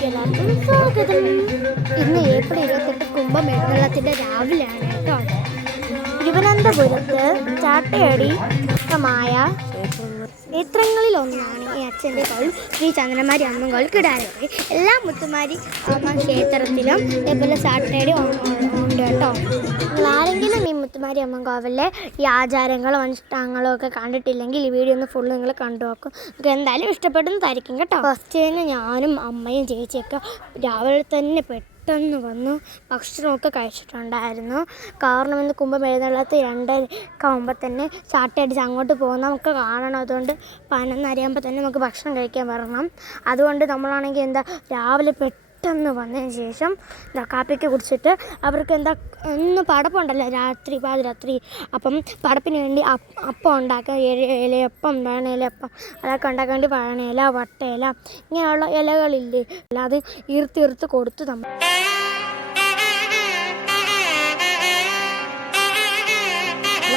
വീഡിയോയിലേക്ക് എല്ലാവർക്കും സ്വാഗതം. ഇന്ന് ഏപ്രിൽ 28 കുംഭമേളത്തിൻ്റെ രാവിലെയാണ് കേട്ടോ. തിരുവനന്തപുരത്ത് ചാട്ടയടിമായ ക്ഷേത്രങ്ങളിലൊന്നാണ് ഈ അച്ഛൻ്റെ കോവിൽ ശ്രീ ചന്ദ്രമാരി അമ്മൻ കോവിൽ കിടാരൂർ. എല്ലാ മുത്തുമാരി അമ്മ ക്ഷേത്രത്തിലും ഇതേപോലെ ചാട്ടയടി ഉണ്ട് കേട്ടോ. ആരെങ്കിലും ഈ മുത്തുമാരി അമ്മൻ കോവിലെ ഈ ആചാരങ്ങളും അനുഷ്ഠാനങ്ങളും ഒക്കെ കണ്ടിട്ടില്ലെങ്കിൽ ഈ വീഡിയോ ഒന്ന് ഫുള്ള് നിങ്ങൾ കണ്ടു നോക്കും. നിങ്ങൾക്ക് എന്തായാലും ഇഷ്ടപ്പെടുന്നതായിരിക്കും കേട്ടോ. ഫസ്റ്റ് തന്നെ ഞാനും അമ്മയും ചേച്ചിയൊക്കെ രാവിലെ തന്നെ പെട്ടെന്ന് വന്നു ഭക്ഷണമൊക്കെ കഴിച്ചിട്ടുണ്ടായിരുന്നു. കാരണം ഇന്ന് കുംഭമേളത്ത് 2:30 ആകുമ്പോൾ തന്നെ ചാട്ടയടിച്ച് അങ്ങോട്ട് പോകുന്ന നമുക്ക് കാണണം. അതുകൊണ്ട് 11:30 തന്നെ നമുക്ക് ഭക്ഷണം കഴിക്കാൻ വരണം. അതുകൊണ്ട് നമ്മളാണെങ്കിൽ രാവിലെ പെട്ടെന്ന് വന്നതിന് ശേഷം കാപ്പിക്ക് കുടിച്ചിട്ട് അവർക്ക് ഒന്ന് പടപ്പുണ്ടല്ലോ പാതിരാത്രി. അപ്പം പടപ്പിന് വേണ്ടി അപ്പം ഉണ്ടാക്കാൻ ഇലയപ്പം വഴണയിലപ്പം അതൊക്കെ ഉണ്ടാക്കാൻ വേണ്ടി വഴണയില വട്ടയില ഇങ്ങനെയുള്ള ഇലകളില്ലേ അത് ഈർത്ത് കൊടുത്തു.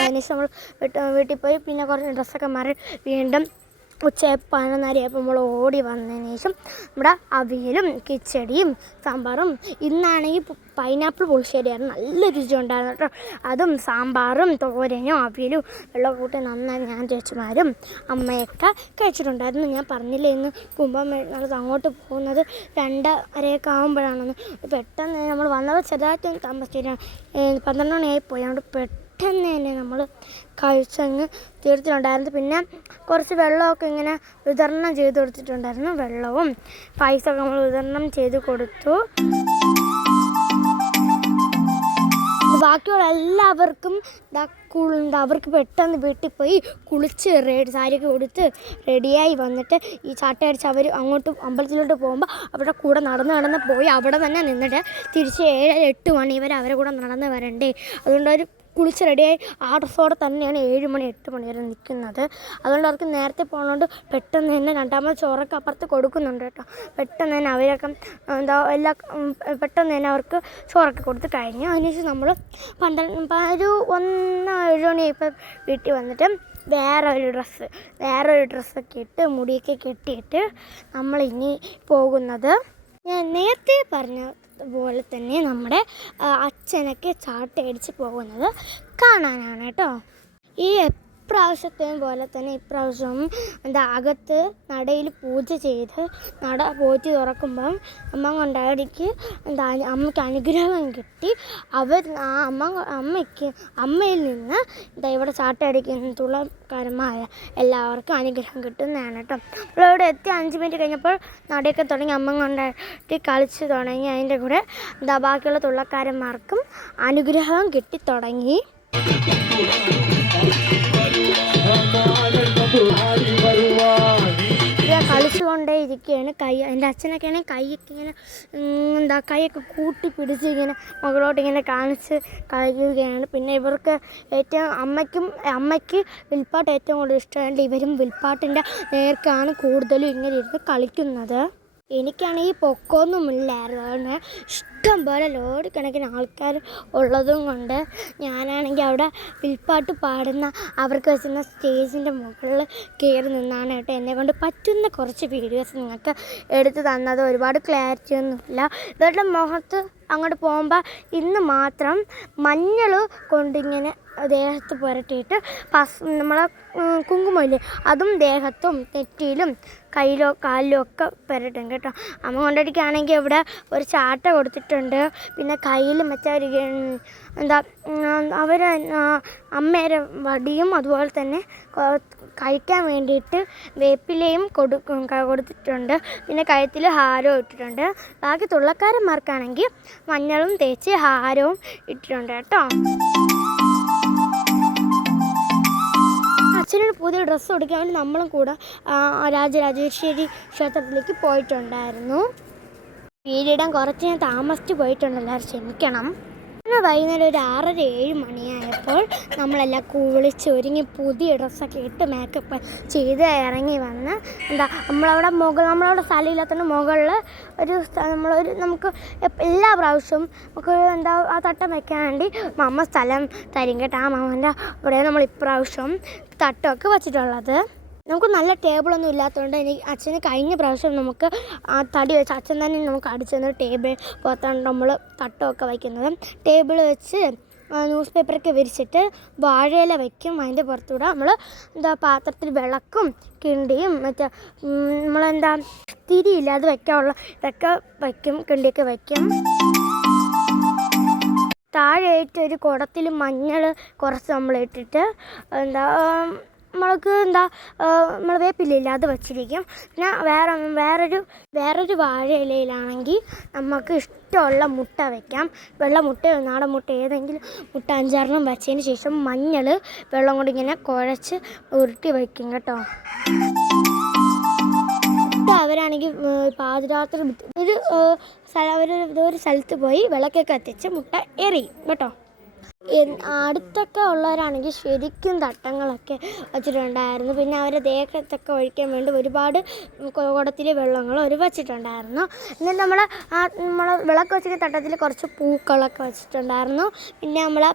അതിനുശേഷം നമ്മൾ വീട്ടിൽ പോയി പിന്നെ കുറച്ച് ഡ്രസ്സൊക്കെ മാറി വീണ്ടും ഉച്ച 11:30 നമ്മൾ ഓടി വന്നതിന് ശേഷം നമ്മുടെ അവിയലും കിച്ചടിയും സാമ്പാറും. ഇന്നാണെങ്കിൽ പൈനാപ്പിൾ പുളിശ്ശേരിയായിരുന്നു, നല്ല രുചി ഉണ്ടായിരുന്നു കേട്ടോ. അതും സാമ്പാറും തോരനും അവിയലും വെള്ളം കൂട്ടി നന്നായി ഞാൻ ചേച്ചിമാരും അമ്മയൊക്കെ കഴിച്ചിട്ടുണ്ടായിരുന്നു. ഞാൻ പറഞ്ഞില്ലേ ഇന്ന് കുംഭമേളത്ത് അങ്ങോട്ട് പോകുന്നത് 2:30 ആകുമ്പോഴാണെന്ന്. പെട്ടെന്ന് നമ്മൾ വന്നപ്പോൾ ചെറുതായിട്ട് താമസിച്ചില്ല, 12 മണിയായിപ്പോയി. അതുകൊണ്ട് പെട്ടെന്ന് തന്നെ നമ്മൾ കഴിച്ചങ്ങ് തീർത്തിട്ടുണ്ടായിരുന്നു. പിന്നെ കുറച്ച് വെള്ളമൊക്കെ ഇങ്ങനെ വിതരണം ചെയ്ത് കൊടുത്തിട്ടുണ്ടായിരുന്നു. വെള്ളവും പായസമൊക്കെ നമ്മൾ വിതരണം ചെയ്ത് കൊടുത്തു. ബാക്കിയുള്ള എല്ലാവർക്കും അവർക്ക് പെട്ടെന്ന് വീട്ടിൽ പോയി കുളിച്ച് സാരിയൊക്കെ കൊടുത്ത് റെഡിയായി വന്നിട്ട് ഈ ചാട്ടയടിച്ച് അവർ അങ്ങോട്ട് അമ്പലത്തിലോട്ട് പോകുമ്പോൾ അവരുടെ കൂടെ നടന്ന് പോയി അവിടെ തന്നെ നിന്നിട്ട് തിരിച്ച് 7-8 മണി വരെ അവരെ കൂടെ നടന്ന് വരണ്ടേ. അതുകൊണ്ട് അവർ കുളിച്ച് റെഡിയായി ആ ഡ്രസ്സോടെ തന്നെയാണ് 7 മണി 8 മണി വരെ നിൽക്കുന്നത്. അതുകൊണ്ട് അവർക്ക് നേരത്തെ പോകുന്നതുകൊണ്ട് പെട്ടെന്ന് തന്നെ രണ്ടാമത് ചോറൊക്കെ അപ്പുറത്ത് കൊടുക്കുന്നുണ്ട് കേട്ടോ. പെട്ടെന്ന് തന്നെ അവരൊക്കെ പെട്ടെന്ന് തന്നെ അവർക്ക് ചോറൊക്കെ കൊടുത്ത് കഴിഞ്ഞു. അതിനുശേഷം നമ്മൾ 1-7 മണിയായപ്പോൾ വീട്ടിൽ വന്നിട്ട് വേറൊരു ഡ്രസ്സൊക്കെ ഇട്ട് മുടിയൊക്കെ കെട്ടിയിട്ട് നമ്മളിനി പോകുന്നത് ഞാൻ നേരത്തെ പറഞ്ഞ പോലെ തന്നെ നമ്മുടെ അച്ഛനൊക്കെ ചാട്ടയടിച്ച് പോകുന്നത് കാണാനാണ് കേട്ടോ. ഈ ഇപ്രാവശ്യത്തെയും പോലെ തന്നെ ഇപ്രാവശ്യം അകത്ത് നടയിൽ പൂജ ചെയ്ത് നട പോറ്റി തുറക്കുമ്പം അമ്മയ്ക്ക് അനുഗ്രഹം കിട്ടി. അമ്മയിൽ നിന്ന് ഇവിടെ ചാട്ടയടിക്കുന്ന തുളക്കാരന്മാർ എല്ലാവർക്കും അനുഗ്രഹം കിട്ടുന്നതാണ് കേട്ടോ. അപ്പോൾ ഇവിടെ എത്തി 5 മിനിറ്റ് കഴിഞ്ഞപ്പോൾ നടയൊക്കെ തുടങ്ങി അമ്മ കൊണ്ടായിട്ട് കളിച്ച് തുടങ്ങി. അതിൻ്റെ കൂടെ ബാക്കിയുള്ള തുള്ളക്കാരന്മാർക്കും അനുഗ്രഹം കിട്ടിത്തുടങ്ങി. കളിച്ചുകൊണ്ടേ ഇരിക്കുകയാണ്. എൻ്റെ അച്ഛനൊക്കെ ആണെങ്കിൽ കൈയൊക്കെ ഇങ്ങനെ കൈയൊക്കെ കൂട്ടി പിടിച്ച് ഇങ്ങനെ മുകളോട്ട് ഇങ്ങനെ കാണിച്ച് കളിക്കുകയാണ്. പിന്നെ ഇവർക്ക് അമ്മയ്ക്ക് വിൽപ്പാട്ട് ഏറ്റവും കൂടുതൽ ഇഷ്ടമായിട്ട് ഇവരും വിൽപ്പാട്ടിൻ്റെ നേർക്കാണ് കൂടുതലും ഇങ്ങനെ ഇരുന്ന് കളിക്കുന്നത്. എനിക്കാണെങ്കിൽ പൊക്കമൊന്നുമില്ലായിരുന്നു. അതുകൊണ്ട് ഇഷ്ടം പോലെ ലോഡ് കണക്കിന് ആൾക്കാർ ഉള്ളതും കൊണ്ട് ഞാനാണെങ്കിൽ അവിടെ വിൽപ്പാട്ട് പാടുന്ന അവർക്ക് വെച്ചിരുന്ന സ്റ്റേജിൻ്റെ മുകളിൽ കയറി നിന്നാണ് കേട്ടോ എന്നെ കൊണ്ട് പറ്റുന്ന കുറച്ച് വീഡിയോസ് നിങ്ങൾക്ക് എടുത്ത് തന്നത്. ഒരുപാട് ക്ലാരിറ്റി ഒന്നുമില്ല. ഇവരുടെ മുഖത്ത് അങ്ങോട്ട് പോകുമ്പോൾ ഇന്ന് മാത്രം മഞ്ഞൾ കൊണ്ടിങ്ങനെ ദേഹത്ത് പുരട്ടിയിട്ട് നമ്മളെ കുങ്കുമമില്ലേ അതും ദേഹത്തും നെറ്റിയിലും കയ്യിലോ കാലിലോ ഒക്കെ പുരട്ടും കേട്ടോ. അമ്മ കൊണ്ടിരിക്കുകയാണെങ്കിൽ ഇവിടെ ഒരു ചാട്ട കൊടുത്തിട്ടുണ്ട്. പിന്നെ കയ്യിൽ അവർ അമ്മേരെ വടിയും അതുപോലെ തന്നെ കഴിക്കാൻ വേണ്ടിയിട്ട് വേപ്പിലയും കൊടുത്തിട്ടുണ്ട്. പിന്നെ കഴുത്തിൽ ഹാരവും ഇട്ടിട്ടുണ്ട്. ബാക്കി തുള്ളക്കാരന്മാർക്കാണെങ്കിൽ മഞ്ഞളും തേച്ച് ഹാരവും ഇട്ടിട്ടുണ്ട് കേട്ടോ. അച്ഛനൊരു പുതിയ ഡ്രസ്സ് കൊടുക്കാൻ വേണ്ടി നമ്മളും കൂടെ രാജരാജേശ്വരി ക്ഷേത്രത്തിലേക്ക് പോയിട്ടുണ്ടായിരുന്നു. വീടിടാൻ കുറച്ച് ഞാൻ താമസിച്ച് പോയിട്ടുണ്ട്, എല്ലാവരും ക്ഷമിക്കണം. വൈകുന്നേരം ഒരു 6-7 മണിയായപ്പോൾ നമ്മളെല്ലാം കുളിച്ച് ഒരുങ്ങി പുതിയ ഡ്രസ്സൊക്കെ ഇട്ട് മേക്കപ്പ് ചെയ്ത് ഇറങ്ങി വന്ന് നമ്മളവിടെ സ്ഥലമില്ലാത്തതുകൊണ്ട് മുകളിൽ നമുക്ക് എല്ലാ പ്രാവശ്യവും നമുക്ക് ആ തട്ടം വെക്കാൻ വേണ്ടി മാമ സ്ഥലം തരും കേട്ടോ. ആ മാമൻ്റെ അവിടെ നമ്മൾ ഇപ്രാവശ്യം തട്ടമൊക്കെ വച്ചിട്ടുള്ളത്. നമുക്ക് നല്ല ടേബിളൊന്നും ഇല്ലാത്തതുകൊണ്ട് അച്ഛന് കഴിഞ്ഞ പ്രാവശ്യം നമുക്ക് ആ തടി വെച്ച് അച്ഛൻ തന്നെ നമുക്ക് അടിച്ചു തന്ന ടേബിൾ പുറത്താണ് നമ്മൾ തട്ടമൊക്കെ വയ്ക്കുന്നത്. ടേബിൾ വെച്ച് ന്യൂസ് പേപ്പറൊക്കെ വിരിച്ചിട്ട് വാഴയില വയ്ക്കും. അതിൻ്റെ പുറത്തൂടെ നമ്മൾ പാത്രത്തിൽ വിളക്കും കിണ്ടിയും മറ്റേ തിരിയില്ല അത് വയ്ക്കാനുള്ള ഇതൊക്കെ വയ്ക്കും, കിണ്ടിയൊക്കെ വയ്ക്കും. താഴെയായിട്ട് ഒരു കുടത്തിൽ മഞ്ഞൾ കുറച്ച് നമ്മൾ ഇട്ടിട്ട് നമ്മൾക്ക് നമ്മൾ വേപ്പിലില്ല അത് വച്ചിരിക്കും. പിന്നെ വേറൊരു വാഴയിലയിലാണെങ്കിൽ നമുക്ക് ഇഷ്ടമുള്ള മുട്ട വയ്ക്കാം. വെള്ള മുട്ടയോ നാടൻ മുട്ട ഏതെങ്കിലും മുട്ട 5-6 വെച്ചതിന് ശേഷം മഞ്ഞൾ വെള്ളം കൊണ്ട് ഇങ്ങനെ കുഴച്ച് ഉരുട്ടി വയ്ക്കും കേട്ടോ. അവരാണെങ്കിൽ പാതിരാത്രി ഒരു സ്ഥലത്ത് പോയി വിളക്കൊക്കെ കത്തിച്ച് മുട്ട എറിയും കേട്ടോ. അടുത്തൊക്കെ ഉള്ളവരാണെങ്കിൽ ശരിക്കും തട്ടങ്ങളൊക്കെ വച്ചിട്ടുണ്ടായിരുന്നു. പിന്നെ അവരെ ദേഹത്തൊക്കെ ഒഴിക്കാൻ വേണ്ടി ഒരുപാട് കുടത്തിൽ വെള്ളങ്ങൾ അവർ വച്ചിട്ടുണ്ടായിരുന്നു. എന്നിട്ട് നമ്മൾ വിളക്ക് വെച്ചിട്ട് തട്ടത്തിൽ കുറച്ച് പൂക്കളൊക്കെ വെച്ചിട്ടുണ്ടായിരുന്നു. പിന്നെ നമ്മൾ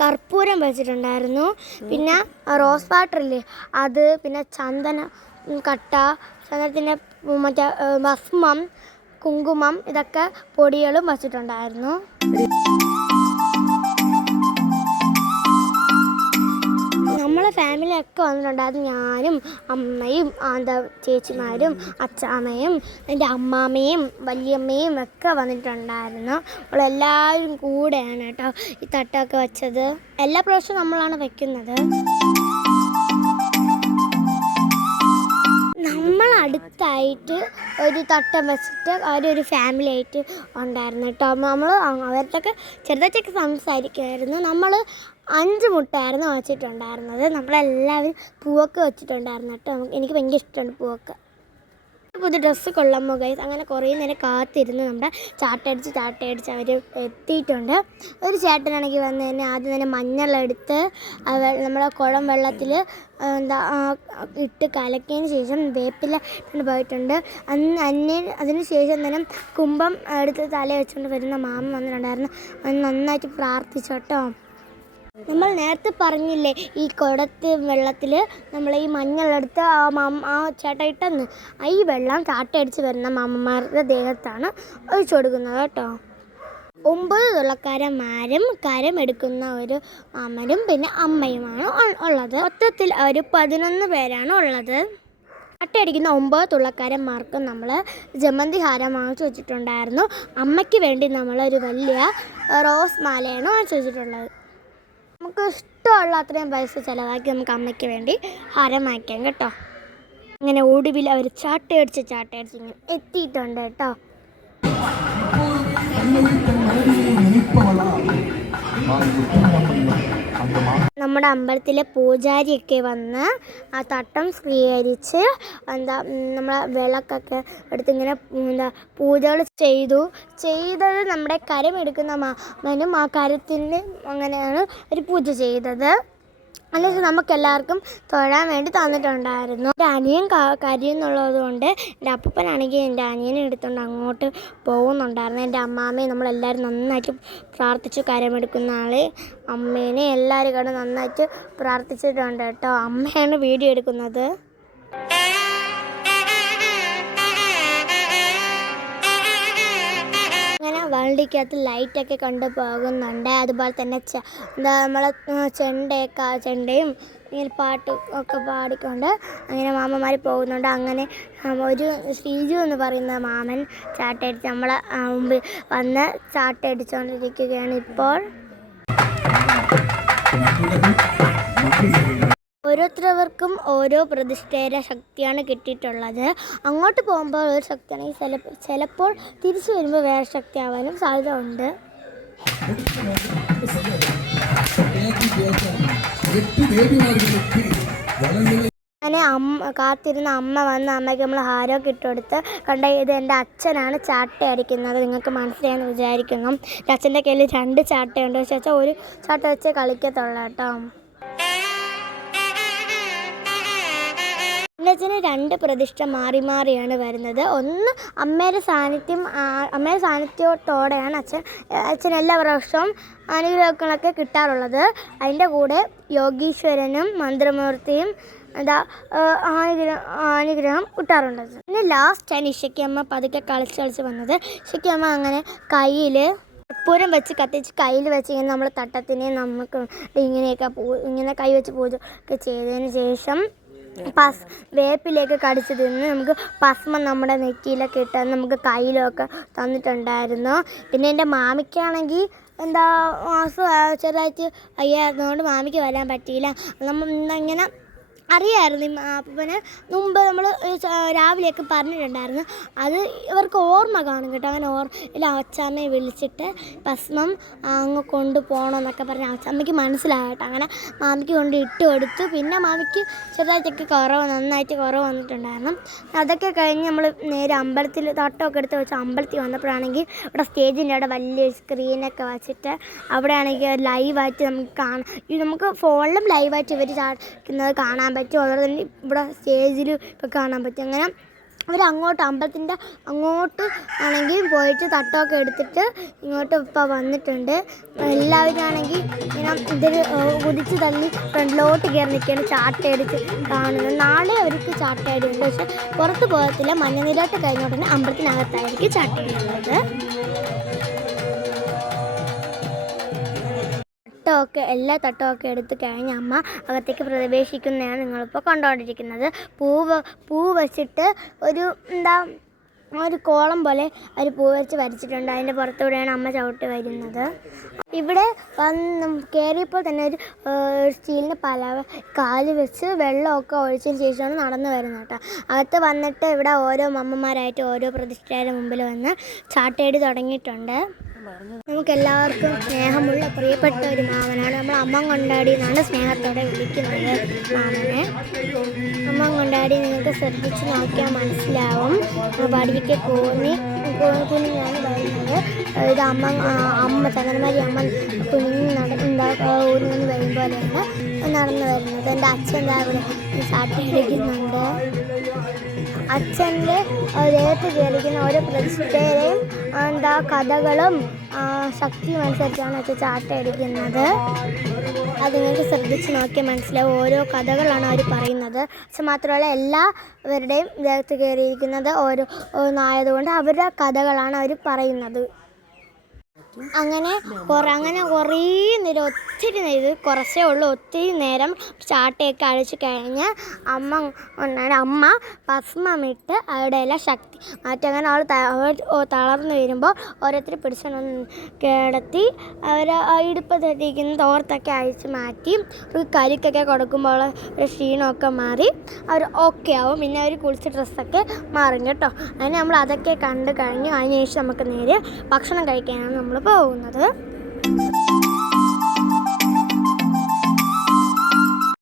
കർപ്പൂരം വെച്ചിട്ടുണ്ടായിരുന്നു. പിന്നെ റോസ് വാട്ടറില്ലേ അത്, പിന്നെ ചന്ദനത്തിൻ്റെ മറ്റേ ഭസ്മം, കുങ്കുമം ഇതൊക്കെ പൊടികളും വച്ചിട്ടുണ്ടായിരുന്നു. നമ്മളെ ഫാമിലിയൊക്കെ വന്നിട്ടുണ്ടായിരുന്നു. ഞാനും അമ്മയും ചേച്ചിമാരും അച്ചാമ്മയും എൻ്റെ അമ്മാമ്മയും വല്യമ്മയും ഒക്കെ വന്നിട്ടുണ്ടായിരുന്നു. നമ്മളെല്ലാവരും കൂടെയാണ് കേട്ടോ ഈ തട്ടമൊക്കെ വെച്ചത്. എല്ലാ പ്രാവശ്യവും നമ്മളാണ് വയ്ക്കുന്നത്. നമ്മളടുത്തായിട്ട് ഒരു തട്ടം വെച്ചിട്ട് അവരൊരു ഫാമിലി ആയിട്ട് ഉണ്ടായിരുന്നു കേട്ടോ. നമ്മൾ അവരുടെ ചെറുതായിട്ടൊക്കെ സംസാരിക്കുമായിരുന്നു. നമ്മൾ 5 മുട്ടയായിരുന്നു വച്ചിട്ടുണ്ടായിരുന്നത്. നമ്മളെല്ലാവരും പൂവൊക്കെ വെച്ചിട്ടുണ്ടായിരുന്നു കേട്ടോ. എനിക്ക് ഭയങ്കര ഇഷ്ടമാണ് പൂവൊക്കെ. പുതിയ ഡ്രസ്സ് കൊള്ളാമോ ഗൈസ്, അങ്ങനെ കുറേ നേരം കാത്തിരുന്ന് നമ്മുടെ ചാട്ടയടിച്ച് അവർ എത്തിയിട്ടുണ്ട്. ഒരു ചേട്ടനാണെങ്കിൽ വന്ന് തന്നെ ആദ്യം തന്നെ മഞ്ഞളെടുത്ത് നമ്മളെ കുളം വെള്ളത്തിൽ ഇട്ട് കലക്കിയതിന് ശേഷം വേപ്പില പോയിട്ടുണ്ട്. അതിന് ശേഷം തന്നെ കുംഭം എടുത്ത് തല വെച്ചുകൊണ്ട് വരുന്ന മാമ വന്നിട്ടുണ്ടായിരുന്നു. നന്നായിട്ട് പ്രാർത്ഥിച്ചോട്ടോ. നമ്മൾ നേരത്തെ പറഞ്ഞില്ലേ ഈ കുടത്ത് വെള്ളത്തിൽ നമ്മൾ ഈ മഞ്ഞളെടുത്ത് ആ ചേട്ട ഇട്ടെന്ന് ഈ വെള്ളം ചാട്ടയടിച്ച് വരുന്ന മാമന്മാരുടെ ദേഹത്താണ് ഒഴിച്ചു കൊടുക്കുന്നത് കേട്ടോ. 9 തുള്ളക്കാരന്മാരും കരമെടുക്കുന്ന ഒരു മാമനും പിന്നെ അമ്മയുമാണ് ഉള്ളത്. മൊത്തത്തിൽ അവർ 11 പേരാണ് ഉള്ളത്. ചാട്ടയടിക്കുന്ന 9 തുള്ളക്കാരന്മാർക്കും നമ്മൾ ജമന്തി ഹാരം വാങ്ങിച്ചു വെച്ചിട്ടുണ്ടായിരുന്നു. അമ്മയ്ക്ക് വേണ്ടി നമ്മളൊരു വലിയ റോസ് മാലയാണ് വാങ്ങിച്ചു വെച്ചിട്ടുള്ളത്. നമുക്ക് ഇഷ്ടമുള്ള അത്രയും പൈസ ചിലവാക്കി നമുക്ക് അമ്മയ്ക്ക് വേണ്ടി ഹാരം വാങ്ങിക്കാം കേട്ടോ. അങ്ങനെ ഒടുവിൽ അവർ ചാട്ടയടിച്ച് ഇങ്ങനെ എത്തിയിട്ടുണ്ട് കേട്ടോ. നമ്മുടെ അമ്പലത്തിലെ പൂജാരിയൊക്കെ വന്ന് ആ തട്ടം സ്വീകരിച്ച് നമ്മളെ വിളക്കൊക്കെ എടുത്തിങ്ങനെ പൂജകൾ ചെയ്തത് നമ്മുടെ കരമെടുക്കുന്ന മാമനും ആ കരത്തിന് അങ്ങനെയാണ് ഒരു പൂജ ചെയ്തത്. അല്ലെങ്കിൽ നമുക്കെല്ലാവർക്കും തൊഴാൻ വേണ്ടി തന്നിട്ടുണ്ടായിരുന്നു. എൻ്റെ അനിയൻ കരിയെന്നുള്ളത് കൊണ്ട് എൻ്റെ അപ്പനാണെങ്കിൽ എൻ്റെ അനിയനെ എടുത്തുകൊണ്ട് അങ്ങോട്ട് പോകുന്നുണ്ടായിരുന്നു. എൻ്റെ അമ്മാമ്മയെ നമ്മളെല്ലാവരും നന്നായിട്ട് പ്രാർത്ഥിച്ചു. കരമെടുക്കുന്ന ആളെ അമ്മേനെ എല്ലാവരും കൂടെ നന്നായിട്ട് പ്രാർത്ഥിച്ചിട്ടുണ്ട് കേട്ടോ. അമ്മയാണ് വീഡിയോ എടുക്കുന്നത്. അങ്ങനെ വണ്ടിക്കകത്ത് ലൈറ്റൊക്കെ കൊണ്ട് പോകുന്നുണ്ട്. അതുപോലെ തന്നെ നമ്മളെ ചെണ്ടയും ഇങ്ങനെ പാട്ട് ഒക്കെ പാടിക്കൊണ്ട് അങ്ങനെ മാമന്മാർ പോകുന്നുണ്ട്. അങ്ങനെ ഒരു ശ്രീജു എന്ന് പറയുന്ന മാമൻ ചാട്ടയടിച്ച് നമ്മളെ മുമ്പിൽ വന്ന് ചാട്ടയടിച്ചുകൊണ്ടിരിക്കുകയാണ് ഇപ്പോൾ. ഓരോരുത്തർക്കും ഓരോ പ്രതിഷ്ഠേര ശക്തിയാണ് കിട്ടിയിട്ടുള്ളത്. അങ്ങോട്ട് പോകുമ്പോൾ ഒരു ശക്തിയാണെങ്കിൽ ചിലപ്പോൾ തിരിച്ചു വരുമ്പോൾ വേറെ ശക്തി ആവാനും സാധ്യത ഉണ്ട്. അങ്ങനെ കാത്തിരുന്ന അമ്മ വന്ന് അമ്മയ്ക്ക് നമ്മൾ ഹാരമൊക്കെ ഇട്ടുകൊടുത്ത് ഇത് എൻ്റെ അച്ഛനാണ് ചാട്ടയടിക്കുന്നത്. നിങ്ങൾക്ക് മനസ്സിലായെന്ന് വിചാരിക്കുന്നു. അച്ഛൻ്റെ കയ്യിൽ 2 ചാട്ടയുണ്ട്. പക്ഷേ അച്ഛൻ ഒരു ചാട്ട വെച്ചേ കളിക്കത്തുള്ളൂ കേട്ടോ. എൻ്റെ അച്ഛന് 2 പ്രതിഷ്ഠ മാറിയാണ് വരുന്നത്. ഒന്ന് അമ്മയുടെ സാന്നിധ്യത്തോടെയാണ് അച്ഛൻ എല്ലാ വർഷവും അനുഗ്രഹങ്ങളൊക്കെ കിട്ടാറുള്ളത്. അതിൻ്റെ കൂടെ യോഗീശ്വരനും മന്ത്രമൂർത്തിയും എന്താ അനുഗ്രഹം കിട്ടാറുണ്ട്. പിന്നെ ലാസ്റ്റാണ് ഇഷയ്ക്കമ്മ പതുക്കെ കളിച്ച് വന്നത്. ഇഷയ്ക്കമ്മ അങ്ങനെ കയ്യിൽ കർപ്പൂരം വെച്ച് കത്തിച്ച് കയ്യിൽ വെച്ച് ഇങ്ങനെ നമ്മൾ തട്ടത്തിനെ നമുക്ക് ഇങ്ങനെയൊക്കെ ഇങ്ങനെ കൈ വെച്ച് പൂജ ഒക്കെ ചെയ്തതിന് ശേഷം വേപ്പിലേക്ക് കടിച്ച് തിന്ന് നമുക്ക് ഭസ്മം നമ്മുടെ നെറ്റിയിലൊക്കെ ഇട്ട് നമുക്ക് കയ്യിലൊക്കെ തന്നിട്ടുണ്ടായിരുന്നു. പിന്നെ എൻ്റെ മാമിക്കാണെങ്കിൽ എന്താ ചെറുതായിട്ട് വയ്യായിരുന്നതുകൊണ്ട് മാമിക്ക് വരാൻ പറ്റിയില്ല. നമ്മൾ ഇങ്ങനെ അറിയാമായിരുന്നു അപ്പന് മുമ്പ് നമ്മൾ രാവിലെയൊക്കെ പറഞ്ഞിട്ടുണ്ടായിരുന്നു. അത് ഇവർക്ക് ഓർമ്മ കാണും കേട്ടോ. അങ്ങനെ ഇല്ല അച്ഛമ്മയെ വിളിച്ചിട്ട് ഭസ്മം അങ്ങ് കൊണ്ടുപോകണം എന്നൊക്കെ പറഞ്ഞ് അമ്മയ്ക്ക് മനസ്സിലാകട്ടെ. അങ്ങനെ മാമിക്ക് കൊണ്ട് ഇട്ട് കൊടുത്തു. പിന്നെ മാമിക്ക് ചെറുതായിട്ടൊക്കെ നന്നായിട്ട് കുറവ് വന്നിട്ടുണ്ടായിരുന്നു. അതൊക്കെ കഴിഞ്ഞ് നമ്മൾ നേരെ അമ്പലത്തിൽ തട്ടമൊക്കെ എടുത്ത് വെച്ച് അമ്പലത്തിൽ വന്നപ്പോഴാണെങ്കിൽ ഇവിടെ സ്റ്റേജിൻ്റെ അവിടെ വലിയ സ്ക്രീനൊക്കെ വെച്ചിട്ട് അവിടെ ആണെങ്കിൽ ലൈവായിട്ട് നമുക്ക് ഫോണിലും ലൈവായിട്ട് ഇവർ ചാടിക്കുന്നത് കാണാൻ പറ്റും. അതുപോലെ തന്നെ ഇവിടെ സ്റ്റേജിൽ ഇപ്പോൾ കാണാൻ പറ്റും. അങ്ങനെ അവരങ്ങോട്ട് അമ്പലത്തിൻ്റെ അങ്ങോട്ട് ആണെങ്കിൽ പോയിട്ട് തട്ടമൊക്കെ എടുത്തിട്ട് ഇങ്ങോട്ട് ഇപ്പോൾ വന്നിട്ടുണ്ട്. എല്ലാവരും ആണെങ്കിൽ ഇങ്ങനെ ഇതൊരു കുതിച്ച് തള്ളി ഫ്രണ്ടിലോട്ട് കയറി നിൽക്കുകയാണ് ചാട്ടയടിച്ച് കാണുന്നത്. നാളെ അവർക്ക് ചാട്ടയടിയുണ്ട്. പക്ഷെ പുറത്ത് പോകത്തില്ല. മഞ്ഞനിരാട്ട് കഴിഞ്ഞോട്ടന്നെ അമ്പലത്തിനകത്തായിരിക്കും ചാട്ടയടിയുള്ളത്. എല്ലാ തട്ടമൊക്കെ എടുത്ത് കഴിഞ്ഞ് അമ്മ അകത്തേക്ക് പ്രവേശിക്കുന്നതാണ് നിങ്ങളിപ്പോൾ കണ്ടുകൊണ്ടിരിക്കുന്നത്. പൂ വെച്ചിട്ട് ഒരു കോളം പോലെ ഒരു പൂ വെച്ച് വരച്ചിട്ടുണ്ട്. അതിൻ്റെ പുറത്തൂടെയാണ് അമ്മ ചവിട്ടി വരുന്നത്. ഇവിടെ കയറിയപ്പോൾ തന്നെ ഒരു സ്റ്റീലിൻ്റെ പലവ കാല് വെച്ച് വെള്ളമൊക്കെ ഒഴിച്ചതിന് ശേഷമാണ് നടന്നു വരുന്നത് കേട്ടോ. അകത്ത് വന്നിട്ട് ഇവിടെ ഓരോ അമ്മമാരായിട്ട് ഓരോ പ്രതിഷ്ഠയുടെ മുമ്പിൽ വന്ന് ചാട്ടയടി തുടങ്ങിയിട്ടുണ്ട്. നമുക്കെല്ലാവർക്കും സ്നേഹമുള്ള പ്രിയപ്പെട്ട ഒരു മാമനാണ്. നമ്മൾ അമ്മ കൊണ്ടാടി എന്നാണ് സ്നേഹത്തോടെ വിളിക്കുന്നത് മാമനെ. അമ്മ കൊണ്ടാടി നിങ്ങൾക്ക് ശ്രദ്ധിച്ച് നോക്കിയാൽ മനസ്സിലാവും. വടിയൊക്കെ കുനിഞ്ഞാണ് വരുന്നത്. ഇത് അമ്മ ചങ്ങനമാരി അമ്മ കുനിഞ്ഞ് ഊരിന്ന് വരും പോലെയാണ് നടന്നു വരുന്നത്. എൻ്റെ അച്ഛൻ അവിടെ ചാട്ടയടിക്കുന്നുണ്ട്. അച്ഛൻ്റെ ദേഹത്ത് കയറിക്കുന്ന ഓരോ പ്രതിഷ്ഠയുടെയും കഥകളും ശക്തിയും അനുസരിച്ചാണ് അച്ഛൻ ചാട്ടയടിക്കുന്നത്. അത് നിങ്ങൾക്ക് ശ്രദ്ധിച്ച് നോക്കിയാൽ മനസ്സിലാവും. ഓരോ കഥകളാണ് അവർ പറയുന്നത്. പക്ഷെ മാത്രമല്ല എല്ലാവരുടെയും ദേഹത്ത് കയറിയിരിക്കുന്നത് ഓരോന്നായതുകൊണ്ട് അവരുടെ കഥകളാണ് അവർ പറയുന്നത്. അങ്ങനെ കുറേ നേരം കുറച്ചേ ഉള്ളൂ. ഒത്തിരി നേരം ചാട്ടയൊക്കെ അഴിച്ച് കഴിഞ്ഞ് അമ്മ ഭസ്മമിട്ട് അവിടെ എല്ലാം ശക്തി മാറ്റി. അങ്ങനെ അവൾ തളർന്നു വരുമ്പോൾ ഓരോരുത്തർ പിടിച്ചൊന്ന് കിടത്തി അവർ ഇടുപ്പ് തെറ്റിക്കുന്ന തോർത്തൊക്കെ അഴിച്ച് മാറ്റി ഒരു കരിക്കൊക്കെ കൊടുക്കുമ്പോൾ ഒരു ക്ഷീണമൊക്കെ മാറി അവർ ഓക്കെ ആവും. പിന്നെ അവർ കുളിച്ച ഡ്രസ്സൊക്കെ മാറും കേട്ടോ. അങ്ങനെ നമ്മൾ അതൊക്കെ കണ്ടു കഴിഞ്ഞു. അതിന് ശേഷം നമുക്ക് നേരെ ഭക്ഷണം കഴിക്കാനാണ് നമ്മൾ പോകുന്നത്.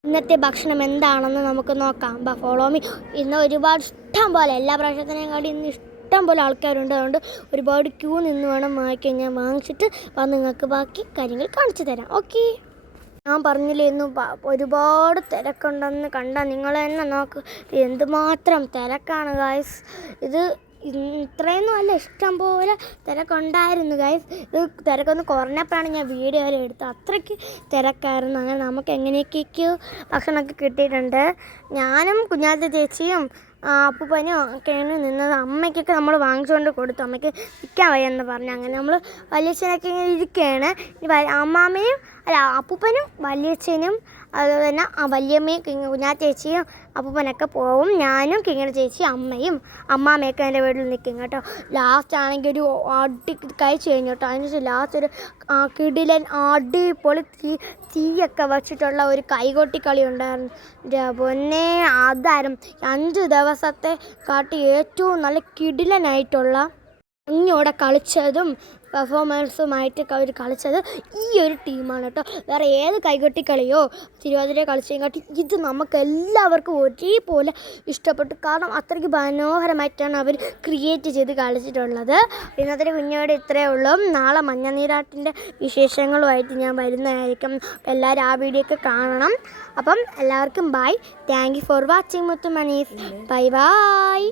ഇന്നത്തെ ഭക്ഷണം എന്താണെന്ന് നമുക്ക് നോക്കാം. Follow me. ഇന്ന് ഒരുപാട് ഇഷ്ടം പോലെ എല്ലാ പ്രാവശ്യത്തിനെക്കാട്ടി ഇന്ന് ഇഷ്ടം പോലെ ആൾക്കാരുണ്ട്. അതുകൊണ്ട് ഒരുപാട് ക്യൂ നിന്ന് വേണം വാങ്ങിക്കാൻ. ഞാൻ വാങ്ങിച്ചിട്ട് നിങ്ങൾക്ക് ബാക്കി കാര്യങ്ങൾ കാണിച്ചു തരാം. ഓക്കെ. ഞാൻ പറഞ്ഞില്ലേ ഇന്ന് ഒരുപാട് തിരക്കുണ്ടെന്ന് കണ്ടാൽ നിങ്ങൾ തന്നെ നോക്ക്. എന്തുമാത്രം തിരക്കാണ് ഗായ്സ്. ഇത് ഇത്രയൊന്നും അല്ല, ഇഷ്ടം പോലെ തിരക്കുണ്ടായിരുന്നു ഗൈസ്. ഇത് തിരക്കൊന്ന് കുറഞ്ഞപ്പോഴാണ് ഞാൻ വീഡിയോ എടുത്തത്. അത്രയ്ക്ക് തിരക്കായിരുന്നു. അങ്ങനെ നമുക്ക് എങ്ങനെയൊക്കെയോ ഭക്ഷണമൊക്കെ കിട്ടിയിട്ടുണ്ട്. ഞാനും കുഞ്ഞാറ്റ ചേച്ചിയും അപ്പൂപ്പനും ഒക്കെയാണ് നിന്നത്. അമ്മയ്ക്കൊക്കെ നമ്മൾ വാങ്ങിച്ചുകൊണ്ട് കൊടുത്തു. അമ്മയ്ക്ക് നിൽക്കാൻ വയ്യെന്ന് പറഞ്ഞു. അങ്ങനെ നമ്മൾ വലിയച്ഛനൊക്കെ ഇങ്ങനെ ഇരിക്കുകയാണ്. അമ്മാമ്മയും അപ്പൂപ്പനും വലിയച്ഛനും അതുപോലെ തന്നെ വല്യമ്മയും കുഞ്ഞാറ്റ ചേച്ചിയും അപ്പൂപ്പനൊക്കെ പോവും. ഞാനും കിങ്ങിണി ചേച്ചി അമ്മാമ്മയൊക്കെ എൻ്റെ വീട്ടിൽ നിൽക്കും കേട്ടോ. ലാസ്റ്റ് ആണെങ്കിൽ ഒരു കഴിച്ച് കഴിഞ്ഞു കേട്ടോ. അതിന് ലാസ്റ്റ് ഒരു കിടിലൻ അടിപൊളി തീയൊക്കെ വച്ചിട്ടുള്ള ഒരു കൈകൊട്ടിക്കളി ഉണ്ടായിരുന്നു. പൊന്നെ അതായിരുന്നു 5 ദിവസത്തെ കാട്ടി ഏറ്റവും നല്ല കിടിലനായിട്ടുള്ള ഭംഗിയോടെ കളിച്ചതും പെർഫോമൻസുമായിട്ട് അവർ കളിച്ചത് ഈ ഒരു ടീമാണ് കേട്ടോ. വേറെ ഏത് കൈകൊട്ടിക്കളിയോ തിരുവാതിര കളിച്ചതിനെക്കാട്ടി ഇത് നമുക്ക് എല്ലാവർക്കും ഒരേപോലെ ഇഷ്ടപ്പെട്ടു. കാരണം അത്രയ്ക്ക് മനോഹരമായിട്ടാണ് അവർ ക്രിയേറ്റ് ചെയ്ത് കളിച്ചിട്ടുള്ളത്. ഇന്നത്തെ കുഞ്ഞോടെ ഇത്രയേ ഉള്ളൂ. നാളെ മഞ്ഞനീരാട്ടിൻ്റെ വിശേഷങ്ങളുമായിട്ട് ഞാൻ വരുന്നതായിരിക്കും. എല്ലാവരും ആ വീഡിയോ ഒക്കെ കാണണം. അപ്പം എല്ലാവർക്കും bye. Thank you for watching Muthumanis. Bye by.